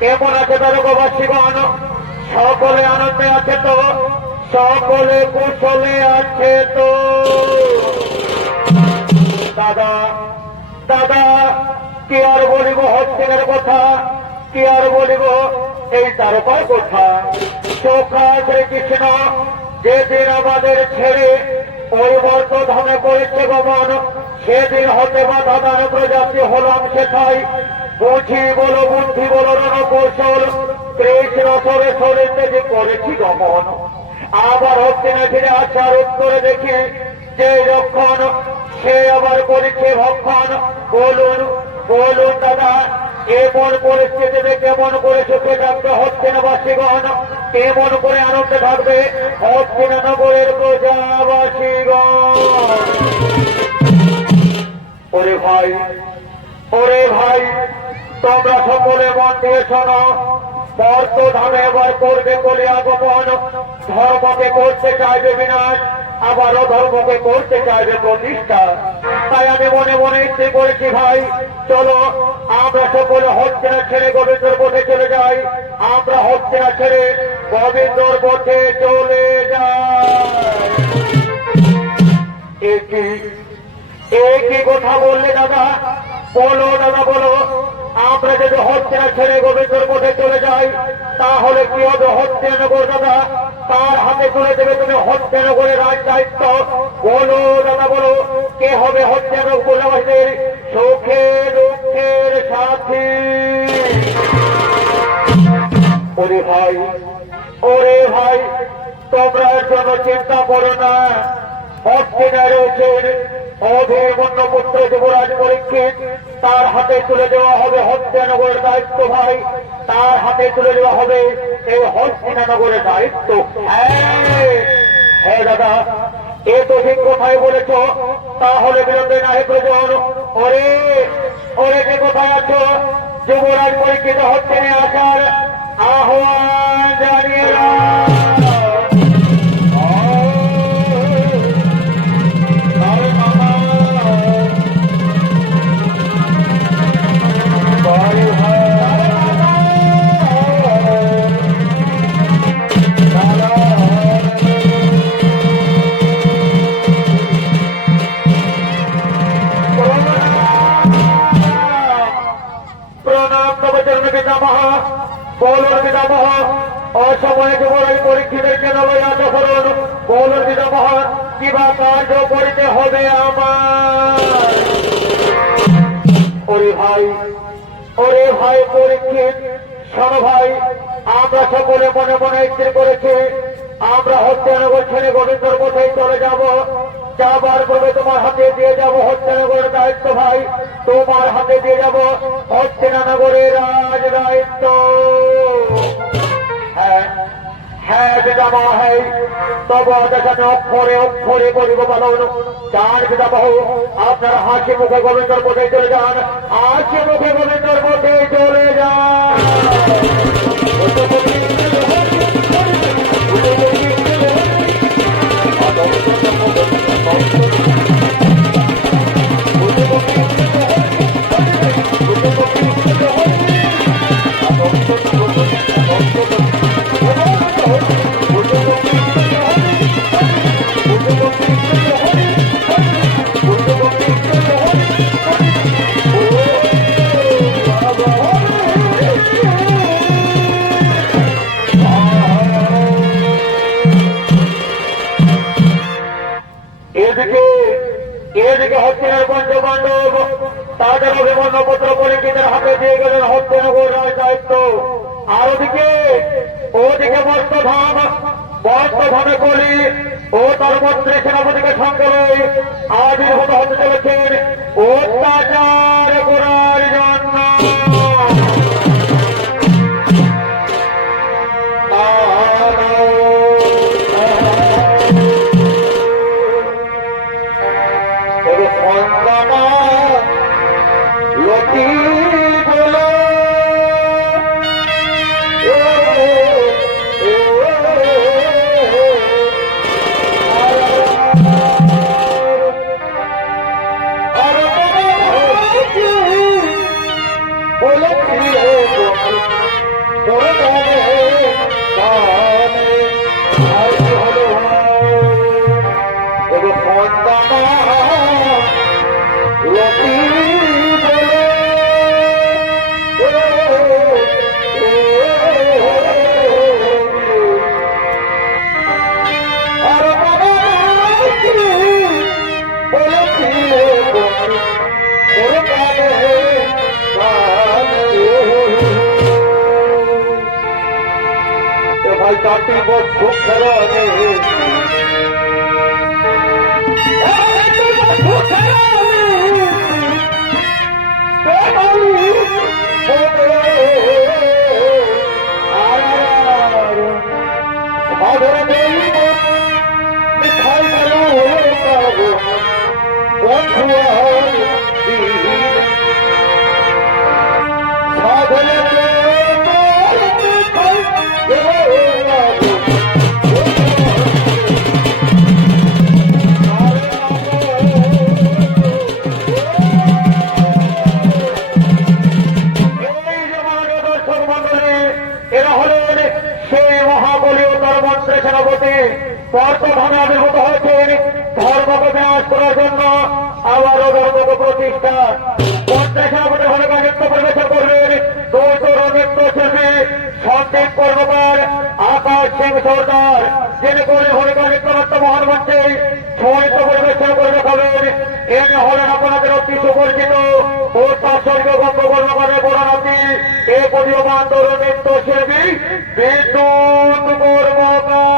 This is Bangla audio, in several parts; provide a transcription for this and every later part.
কেমন আছে তারকাবাসীগণ? সকলে আনন্দে আছে তো? সকলে কুশলে আছে তো? দাদা দাদা কি আর বলিব হস্তিনের কথা, কি আর বলিব এই তারকার কথা। চোখা শ্রীকৃষ্ণ যেদিন আমাদের ছেড়ে ওই বর্তধামে করেছে গমন, সেদিন হতে বাধা দান প্রজাতি হলাম সেথায়। বুঝি বলো বুদ্ধি বলো রণকৌশল, কৃষ্ণ সরে সরে যে করেছি গমন। আবার হচ্ছে না ফিরে আসার উত্তরে দেখি যে যখন সে আবার করেছে ভক্ষণ। বলুন বলুন দাদা, এমন পরিস্থিতিতে কেমন করে সুখে থাকতে হচ্ছে না বাসীগণ? কেমন করে আনন্দে থাকবে হচ্ছে না নগরের প্রজাবাসীগণ? ওরে ভাই ওরে ভাই, তোমরা সকলে মন দিয়ে শোনো। বর্তধামে এবার করবে বলে আগমন। ধর্মকে করতে চাইবে বিনাশ, আবারও ধর্মকে করতে চাইবে প্রতিষ্ঠা। তাই আমি মনে মনে ইচ্ছে করেছি ভাই, চলো আমরা সকলে হচ্ছে না ছেড়ে গোবিন্দর পথে চলে যাই। আমরা হচ্ছে না ছেড়ে গোবিন্দর পথে চলে যাই। একই কথা বললে দাদা? বলো দাদা বলো, আমরা যদি হচ্ছে না ছেড়ে গোবিন্দর পথে চলে যাই তাহলে কি হবে? হচ্ছে নগর দাদা তার হাতে তুলে দেবে তুমি হচ্ছে নগরের রাজ দায়িত্ব। বলো দাদা বলো, কে হবে হচ্ছে নগরবাসীদের সুখে দুঃখের সাথী? ওরে ভাই ওরে ভাই, তোমরা জন্য চিন্তা করো না। হস্তিনা রয়েছেন অভিমন্যু পুত্র যুবরাজ পরীক্ষিত, তার হাতে তুলে দেওয়া হবে হস্তিনানগরের দায়িত্ব ভাই। তার হাতে তুলে দেওয়া হবে এই হস্তিনানগরের দায়িত্ব। হ্যাঁ দাদা, এ তো ঠিক কোথায় বলেছ। তাহলে বিলম্বে না হে প্রয়োজন। ওরে ওরে যে কোথায় আছো? যুবরাজ পরীক্ষিত হস্তিনে আসার আহ্বান জানিয়ে অসময়ে যুবরাজ পরীক্ষিতের কেন লইয়াছ করুন। বলুন পিতামহ, কিবা কার্য করিতে হবে আমার? ওরে ভাই পরীক্ষিত, শোনো ভাই, আমরা সকলে মনে মনে স্থির করেছি আমরা হত্যানগর ছেড়ে গোবিন্দর পথে চলে যাব। যাবার পূর্বে তোমার হাতে দিয়ে যাব হত্যানগরের দায়িত্ব ভাই। তোমার হাতে দিয়ে যাব হত্যানগরের রাজ দায়িত্ব। হ্যাঁ পিতামহ, হ্যাঁ তবে দেখানে অক্ষরে অক্ষরে করিব পালন। যান পিতামহ, আপনারা হাসি মুখে গোবিন্দর পথে চলে যান। হাসি মুখে গোবিন্দর পথে চলে যান। প্রশ্নপত্র পরীক্ষিতের হাতে দিয়ে গেলেন হস্তিনগর রায় দায়িত্ব। আর ওদিকে বর্তধানে কলি ও তার মন্ত্রী সেনাপতিকে সঙ্গে লই আবির্ভূত হতে চলেছেন অত্যাচার করার জন্য। জাতি সুখের এরা হলেন সেই মহাবলীয় ধর্মন্ত্রী সেনাপতি বর্তমানে আবির্ভূত হয়েছেন ধর্মকে বিনাশ করার জন্য আবারও ধর্মকে প্রতিষ্ঠা। মন্ত্রী সেনাপতি ভাবে নৃত্য পরিবেশন করবেন দ্বৈত নৃত্য শিল্পী সন্দীপ কর্মকার, আকাশ সিং সর্দার, যিনি করে ভূমিকা নৃত্যনাট্য মহান মঞ্চে সঙ্গীত পরিবেশন করে দেখাবেন। এনে হলেন আপনাদের অতি সুপরিচিত ও তাৎসর্গীয় গঙ্গ কর্মকারের বড়নাথী এ পদীয়মান তরুণ নৃত্য শিল্পী বিদ্যুৎ কর্মকার।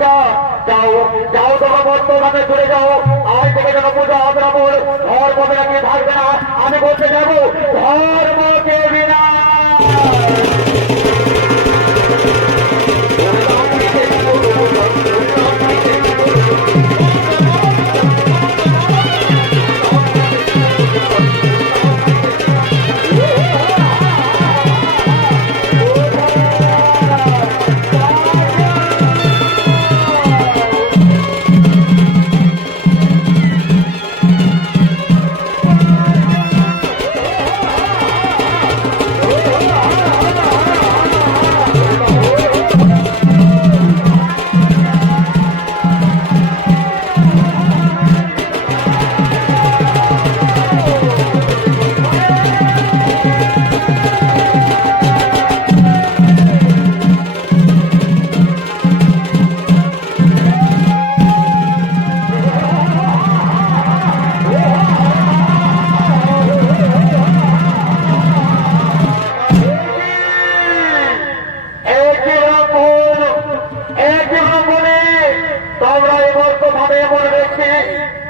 প্রতিষ্ঠা। যাও যাও, তোমরা বর্তমানে চলে যাও। আজ থেকে যেন পূজা হবে না, বল ধর্ম বিনা কি থাকবে না। আমি বলতে যাবো ধর্মকে বিনা।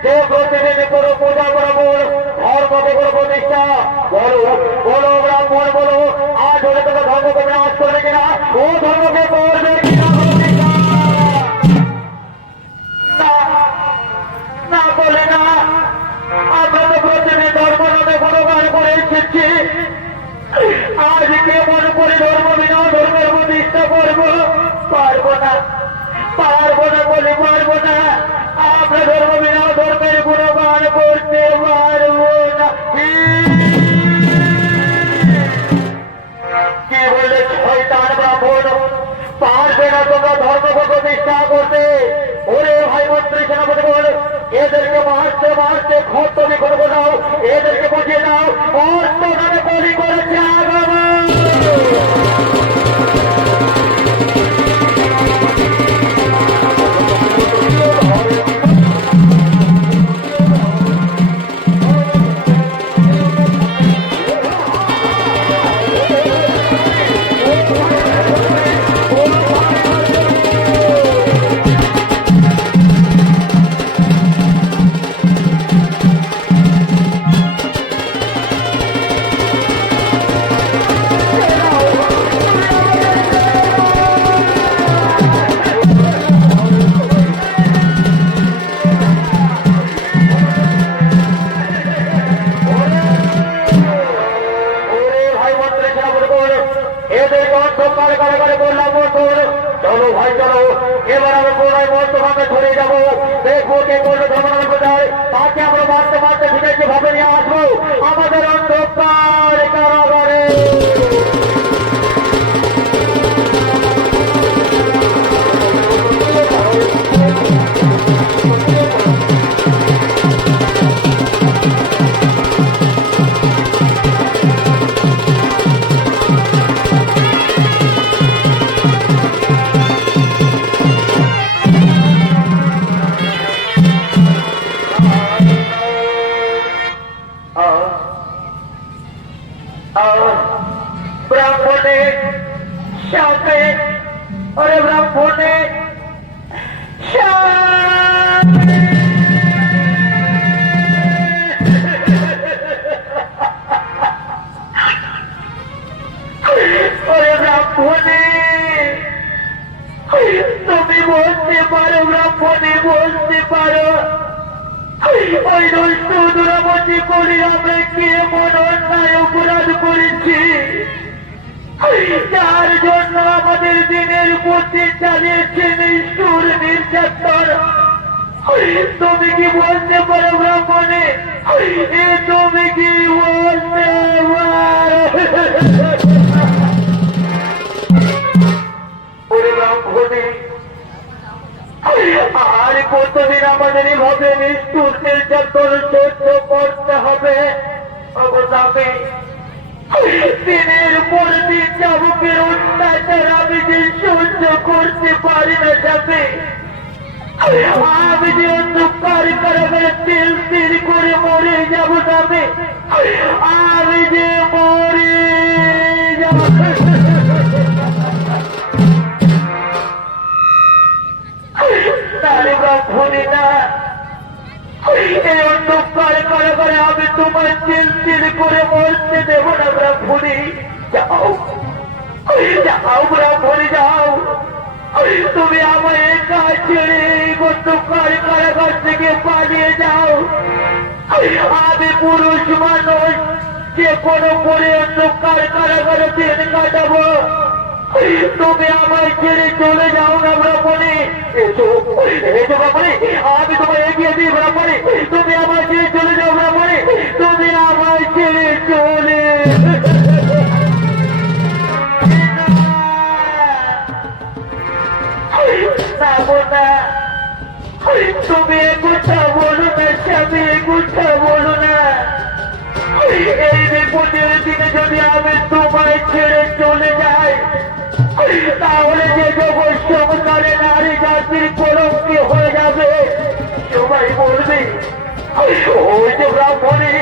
যে প্রতিদিন কোনো পূজা করা বল ধর্মকে কোনো প্রতিষ্ঠা। বলো বলো ব্রাহ্মণ বলো, আজ হলে তোকে ধর্মকে বিনাশ করবে কিনা, ও ধর্মকে করবে কিনা প্রতিষ্ঠা? না বলে না, আমরা তো প্রতিদিন ধর্ম নামে গুণগান করে এসেছি। আজ কেমন করে ধর্ম বিনা ধর্মের প্রতিষ্ঠা করবো? পারবো না, পারবো না, বলে পারবো না। আমরা ধর্ম বিনা ধর্মের গুণগান করতে পারবো না। কি বলে শয়তান ব্রাহ্মণ, পারবে না তোমরা ধর্মকে প্রতিষ্ঠা করতে? ওরে ভাই মন্ত্রী সেনাপতি বল, এদেরকে মারতে মারতে খত তুমি করবো নাও, এদেরকে বুঝিয়ে দাও বর্তমানে বলি করেছে আগমন। চলো ভাই চলো, এবার আমরা পুনরায় বর্তমানে ধরে যাবো, দেখবো কে করবে ধর্ম প্রচার, তাকে আমরা মারতে মারতে ফিরেছি ভাবে নিয়ে আসবো আমাদের অন্ধকার কারাগারে। ব্রাহ্মণের সাথে, ওরে ব্রাহ্মণের ওরে ব্রাহ্মণে তুমি বলতে পারো, ব্রাহ্মণে বলতে পারো ওই দুষ্ট দুরাবতী করি আমরা কি এমন অন্যায় অপরাধ করেছি যার জন্য আমাদের দিনের প্রতি চালিয়েছে নিষ্ঠুর নির্যাতন? তুমি কি বলতে পারো ব্রাহ্মণে? তুমি কি বলতে পারো ব্রাহ্মণে? আর কতদিন আমাদের এইভাবে নিষ্ঠুর নির্যাতন সহ্য করতে হবে? অবদাবে দিনের পর দিন চাবুকের অত্যাচার আমি যে সহ্য করতে পারি না যাবে, আমি যে অন্ধকার কারাগারে তিল তিল করে মরে যাবো যাবে, আমি যে মরে যাব। ব্রাহ্মণী না, এই অন্ধকার কারাগারে আমি তোমার চিল করে মরতে দেব না ব্রাহ্মণী। যাও যাও ব্রাহ্মণী যাও, তুমি আমার একা ছেড়ে অন্ধকার কারাগার থেকে পালিয়ে যাও। আমি পুরুষ মানুষ, যে কোনো করে অন্ধকার কারাগারে দিন কাটাবো। তুমি আমার ছেড়ে চলে যাও না ব্রাহ্মণী। এসো এসো ব্রাহ্মণী, আমি তোমায় এগিয়ে দিই ব্রাহ্মণী। তুমি আমার ছেড়ে চলে যাও ব্রাহ্মণী, তুমি আমার ছেড়ে চলে না। তুমি কথা বলো না স্বামী, কথা বলো না। এই বিপদের দিনে যদি আমি তোমায় ছেড়ে চলে যাই, তাহলে যে জগৎ সংসারে নারী জাতির কলঙ্কি হয়ে যাবে, সবাই বলবে ওই যে ব্রাহ্মণী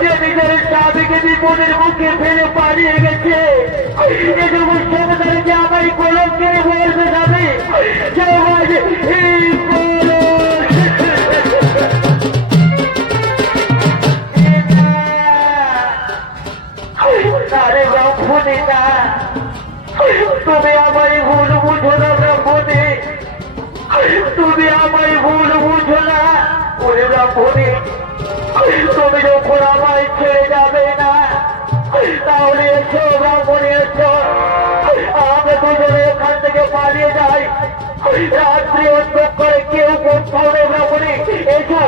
যে নিজের স্বামীকে বিপদের মুখে ফেলে পালিয়ে গেছে, এই জগৎ সংসারে যে আমার কলঙ্কে বলবে যাবে সবাই এই আরে ব্রাহ্মণী না, তুমি আমায় ভুল বুঝো না ব্রাহ্মণী, তুমি আমায় ভুল বুঝো না। ওরে ব্রাহ্মণী, তুমি যখন আমায় ছেড়ে যাবে না, তাহলে এসো ব্রাহ্মণী এসো, আমরা দুজনে এখান থেকে পালিয়ে যাই। রাত্রি অন্ধকারে কেউ কোথাও নেই ব্রাহ্মণী, এসো